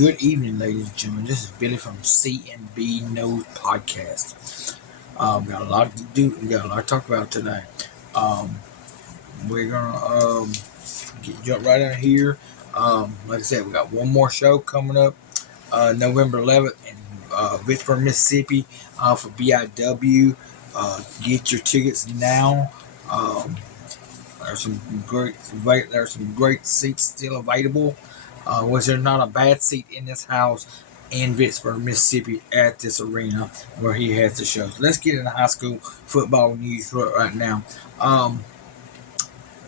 Good evening, ladies and gentlemen. This is Billy from C&B News Podcast. Got a lot to do. We got a lot to talk about today. Um, we're gonna jump right in here. Like I said, we got one more show coming up, November 11th in Vicksburg, Mississippi, for BIW. Get your tickets now. There's some great seats still available. Was there not a bad seat in this house in Vicksburg, Mississippi at this arena where he has the shows? Let's get into high school football news right now.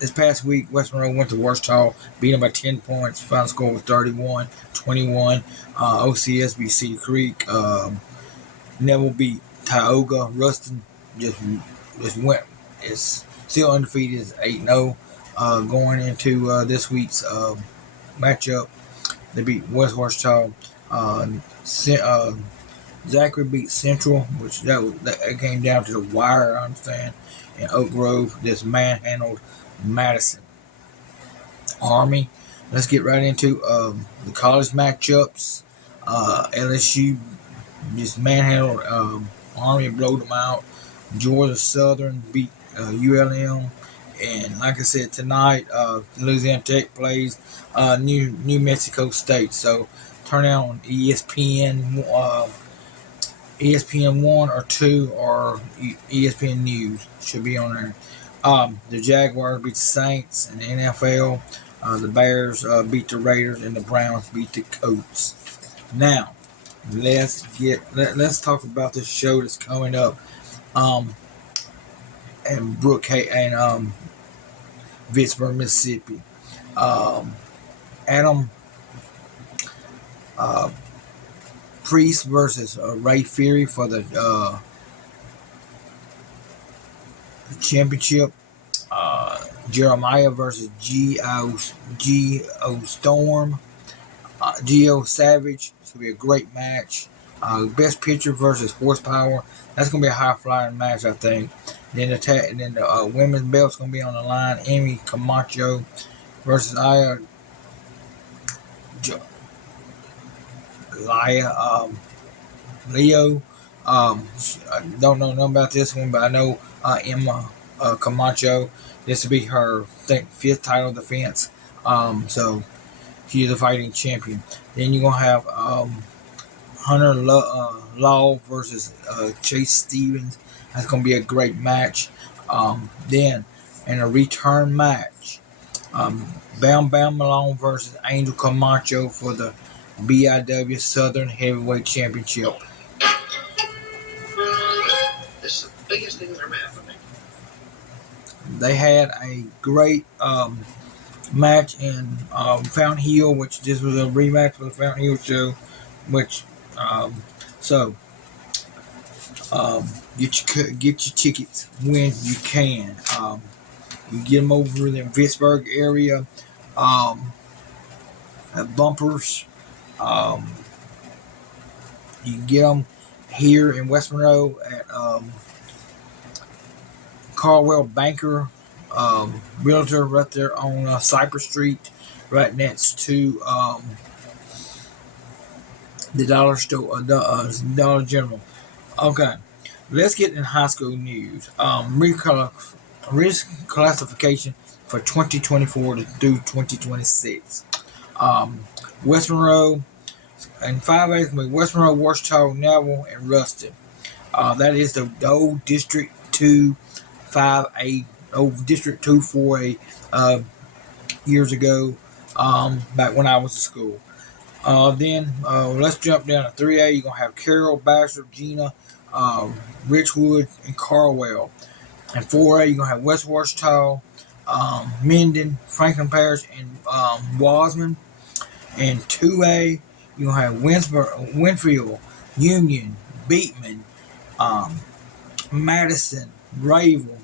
This past week, West Monroe went to Warsaw, beat them by 10 points. Final score was 31-21. OCS beat Cedar Creek. Neville beat Tioga. Ruston just went. It's still undefeated. Is 8-0. Going into this week's matchup, they beat West Warsaw. Zachary beat Central, which that came down to the wire, I understand. And Oak Grove just manhandled Madison. Army. Let's get right into the college matchups. LSU just manhandled Army and blowed them out. Georgia Southern beat ULM. And like I said, tonight, Louisiana Tech plays New Mexico State. So turn on ESPN 1 or 2 or ESPN News. Should be on there. The Jaguars beat the Saints in the NFL. The Bears beat the Raiders, and the Browns beat the Colts. Now, let's talk about this show that's coming up. And Vicksburg, Mississippi. Adam Priest versus Ray Fury for the championship. Jeremiah versus G.O. Storm. G.O. Savage. It's going to be a great match. Best pitcher versus horsepower. That's going to be a high-flying match, I think. Then the women's belt's going to be on the line. Amy Camacho versus Leo. I don't know nothing about this one, but I know Emma Camacho. This will be her, I think, 5th title defense. So she is a fighting champion. Then you're going to have Hunter Law versus Chase Stevens. That's going to be a great match. Then, in a return match, Bam Bam Malone versus Angel Camacho for the BIW Southern Heavyweight Championship. This is the biggest thing that's ever happened for me. They had a great match in Fountain Hill, which this was a rematch for the Fountain Hill show, which get your tickets when you can. You get them over in the Vicksburg area. Have bumpers. You can get them here in West Monroe at Caldwell Banker Realtor right there on Cypress Street, right next to the dollar store, Dollar General. Okay, let's get in high school news. Risk classification for 2024 through 2026. West Monroe and 5A can be West Monroe, Warsaw, Neville, and Ruston. That is the old District 2 5A, old District 2 4A years ago, back when I was in school. Then let's jump down to 3A. You're going to have Carroll, Baxter, Gina, Richwood, and Carwell. And 4A, you're going to have West Warsaw, Minden, Franklin Parish, and Wasman. And 2A, you're going to have Winfield, Union, Beatman, Madison, Ravel,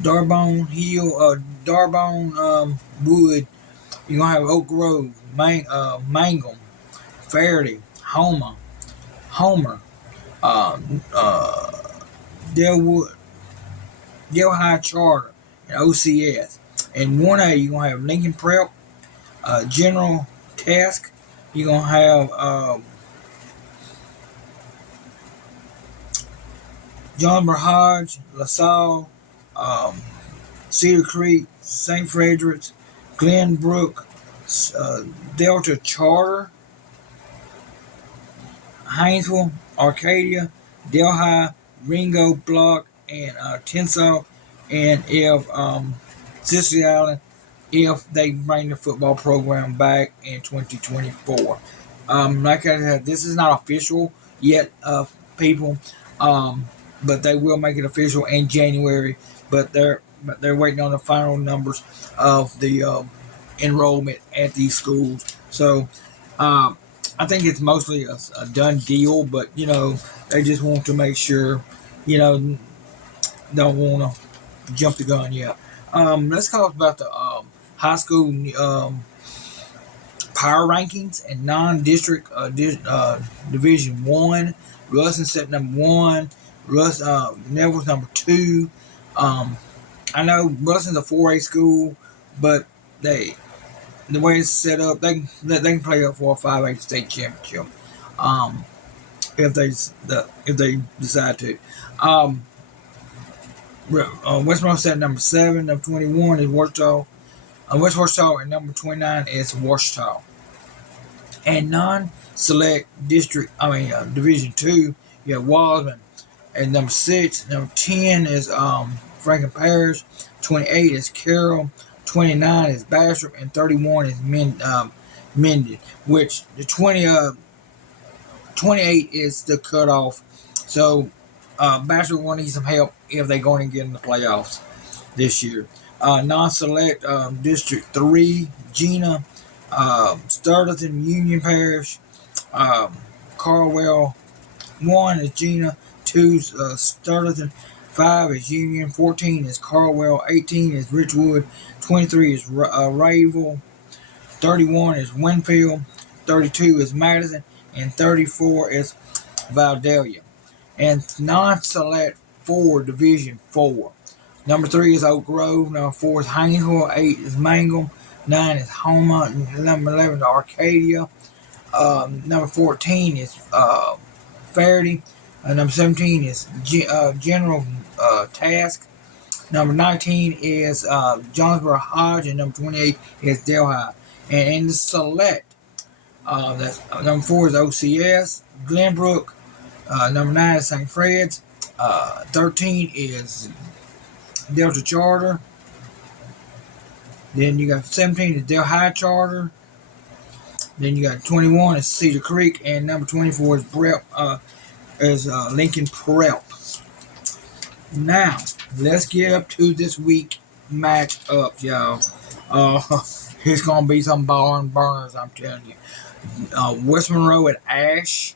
Darbone Hill, Darbone Wood. You're going to have Oak Grove, Mangum, Faraday, Homer, Delwood, Del High Charter, and OCS. In 1A, you're gonna have Lincoln Prep, General Task. You're gonna have John Hodge, LaSalle, um, Cedar Creek, St. Frederick's, Glenbrook, uh, Delta Charter, Hinesville, Arcadia, Delhi, Ringo, Block, and Tensall, and if Sicily Island, if they bring the football program back in 2024. Like I said, this is not official yet, people, but they will make it official in January. But they're waiting on the final numbers of the enrollment at these schools. So I think it's mostly a done deal, but they just want to make sure, don't want to jump the gun yet. Let's talk about the high school power rankings and non-district Division One. Ruston set number one. Neville's number two. I know Ruston's a 4A school, but the way it's set up, they can play up for a 5A state championship, if they decide to. West Monroe number 7, number 21 is West Ouachita, and number 29 is Ouachita. And non-select Division 2, you have Wasman. And number 6, number 10 is Franklin Parish. 28 is Carroll. 29 is Bastrop, and 31 is Minden. Which the 28 is the cutoff. So Bastrop will need some help if they're going to get in the playoffs this year. Non-select District 3, Gina, Sturleton, Union Parish, Carwell. 1 is Gina, 2 is Sturleton, 5 is Union, 14 is Carwell, 18 is Richwood, 23 is Rayville, 31 is Winfield, 32 is Madison, and 34 is Valdelia. And non-select 4, Division 4. Number 3 is Oak Grove, number 4 is Hinesville, 8 is Mangum, 9 is Homa, number 11 is Arcadia, number 14 is Faraday, number 17 is General Task, number 19 is Jonesboro Hodge, and number 28 is Delhi. And in the select, that's number 4 is OCS, Glenbrook, number 9 is St. Fred's, 13 is Delta Charter. Then you got 17 is Delhi Charter. Then you got 21 is Cedar Creek, and number 24 is Lincoln Prep. Now let's get up to this week matchups, y'all. It's gonna be some barn burners, I'm telling you. West Monroe at Ash.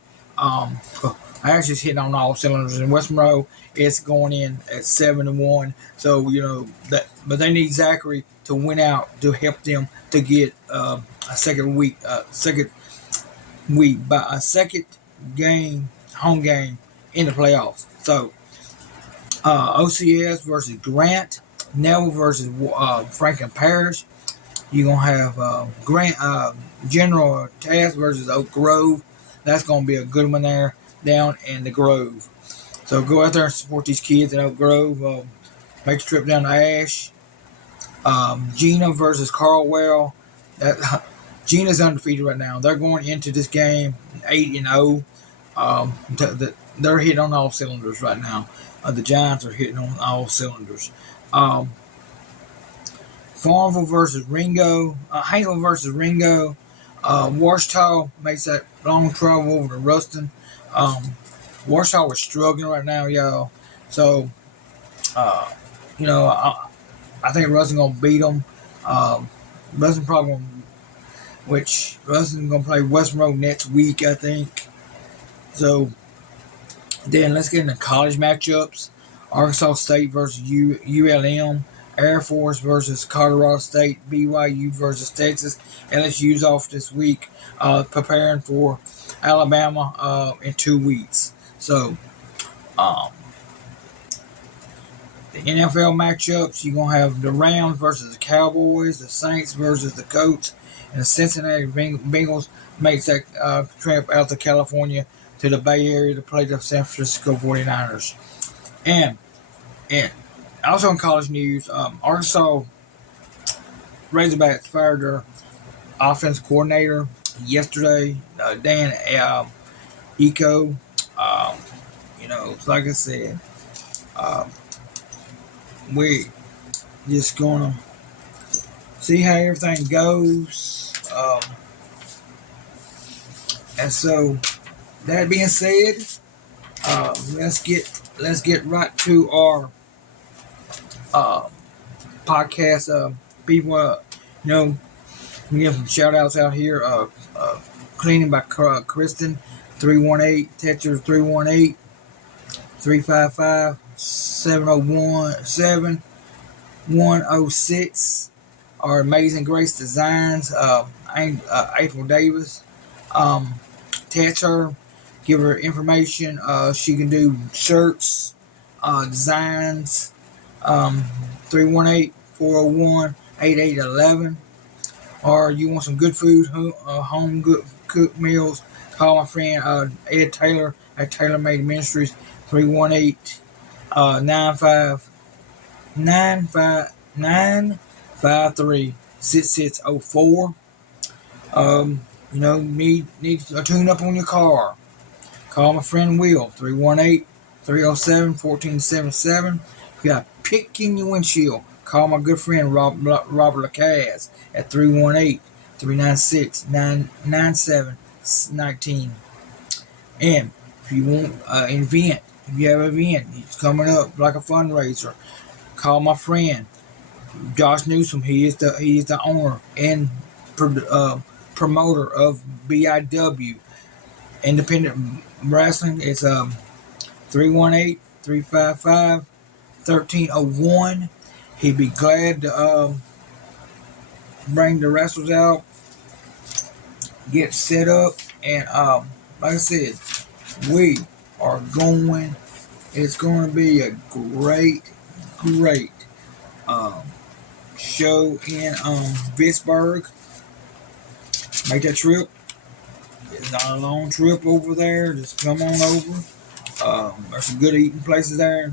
Ash is hitting on all cylinders, and West Monroe is going in at 7-1. So but they need Zachary to win out to help them to get a second game, home game in the playoffs. So OCS versus Grant, Neville versus Franklin Parish. You're gonna have Grant General Task versus Oak Grove. That's gonna be a good one there down in the Grove. So go out there and support these kids in Oak Grove. Make the trip down to Ash. Gina versus Carlwell. Gina's undefeated right now. They're going into this game 8-0. They're hitting on all cylinders right now. The Giants are hitting on all cylinders. Farmville versus Ringo. Hinesville versus Ringo. Ouachita makes that long travel over to Ruston. Ouachita was struggling right now, y'all. So, I think Ruston gonna beat them. Ruston probably Ruston gonna play West Monroe next week, I think. So then let's get into college matchups. Arkansas State versus ULM. Air Force versus Colorado State. BYU versus Texas. LSU's off this week, preparing for Alabama in 2 weeks. So The NFL matchups, you're going to have the Rams versus the Cowboys, the Saints versus the Colts, and the Cincinnati Bengals make that trip out to California to the Bay Area to play the San Francisco 49ers. And also in college news, Arkansas Razorbacks fired their offense coordinator yesterday, Dan Eco. Um, like I said, um, we just gonna see how everything goes. And so that being said, let's get right to our uh, podcast. People, we have some shout outs out here. Cleaning by Kristen, 318, Tetcher 318-355-701-7106. Our Amazing Grace Designs, April Davis. Text her, give her information. She can do shirts, designs. 318-401-8811. Or you want some good food, home good cooked meals, call my friend Ed Taylor at Taylor Made Ministries, 318-953-6604. Need a tune up on your car. Call my friend Will, 318-307-1477. If you got a pick in your windshield, call my good friend Robert Lacaz at 318-396-9719. And if you want an event, if you have an event it's coming up like a fundraiser, call my friend Josh Newsom. He is the owner and promoter of BIW Independent Wrestling. It's 318-355-1301. He'd be glad to bring the wrestlers out, get set up, and like I said, we are going. It's going to be a great show in Pittsburgh. Make that trip. It's not a long trip over there. Just come on over. There's some good eating places there.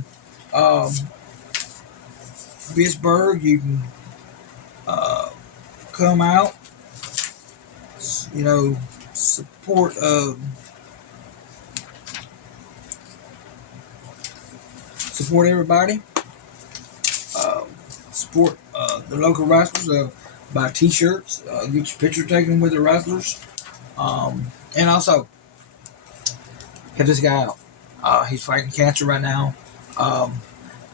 Pittsburgh, you can come out. Support everybody. Support the local wrestlers. Buy T-shirts. Get your picture taken with the wrestlers. And also, help this guy out. He's fighting cancer right now.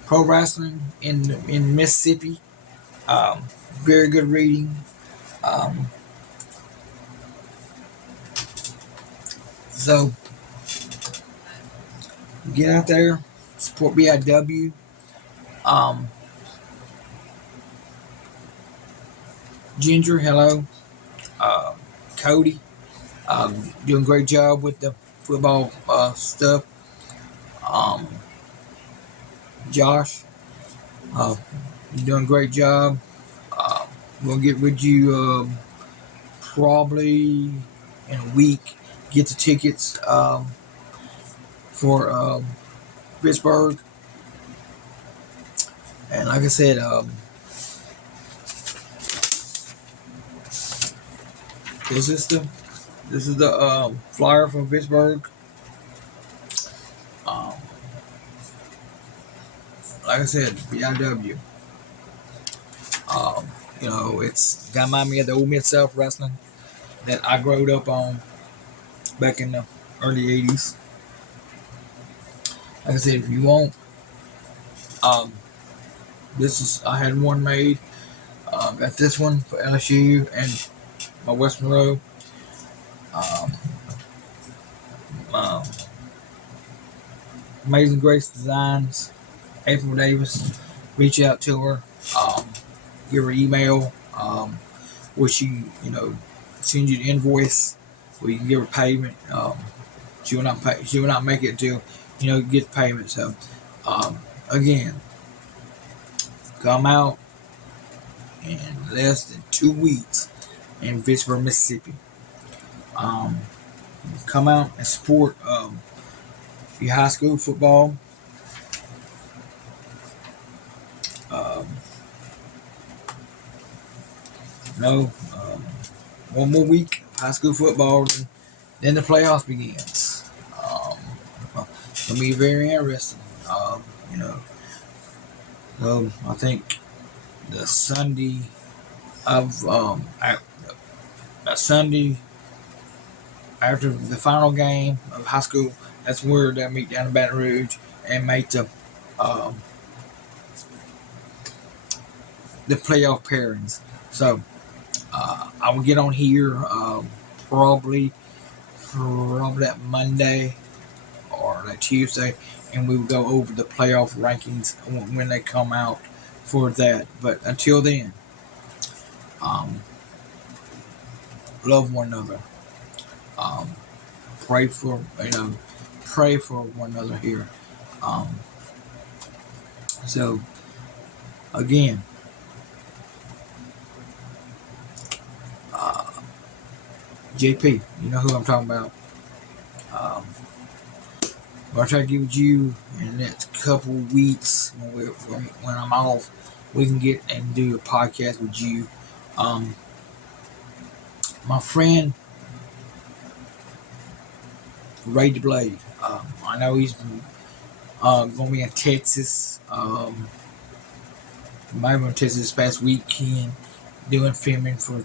Pro wrestling in Mississippi. Very good reading. So get out there, support BIW. Ginger, hello. Cody, doing a great job with the football stuff. Josh, you're doing a great job. We'll get with you probably in a week. Get the tickets for Pittsburgh. And like I said, this is the flyer from Pittsburgh. Like I said, BIW. It's got remind me of the old Mid-South wrestling that I growed up on back in the early 80s. Like I said, if you want, I had one made. Got this one for LSU and my West Monroe. Amazing Grace Designs, April Davis. Reach out to her. Give her email. Where she, send you the invoice, where you can give her payment. She will not pay. She will not make it till get the payment. So, again, come out in less than 2 weeks in Vicksburg, Mississippi. Um, Come out and support your high school football. Um, One more week of high school football, and then the playoffs begins. It's gonna be very interesting. You know, so I think the Sunday of a Sunday after the final game of high school, that's where they meet down in Baton Rouge and make um, the playoff pairings. So I will get on here probably that Monday or that Tuesday, and we will go over the playoff rankings when they come out for that. But until then, love one another. Um, pray for one another here. Um, so again, JP, you know who I'm talking about. Um, I'll try to get with you in the next couple of weeks when I'm off. We can get and do a podcast with you. My friend Ray DeBlade. I know he's going to be in Texas. Might be in Texas this past weekend doing filming for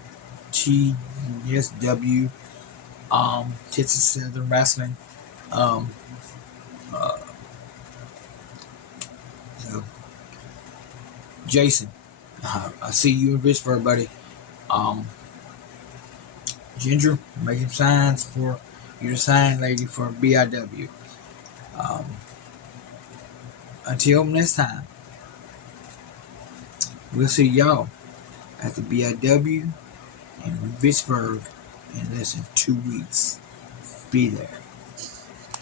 TSW, Texas Southern Wrestling. So, Jason, I see you in Vicksburg, buddy. Ginger, making signs for you're the sign lady for BIW. Until next time, we'll see y'all at the BIW in Vicksburg in less than 2 weeks. Be there.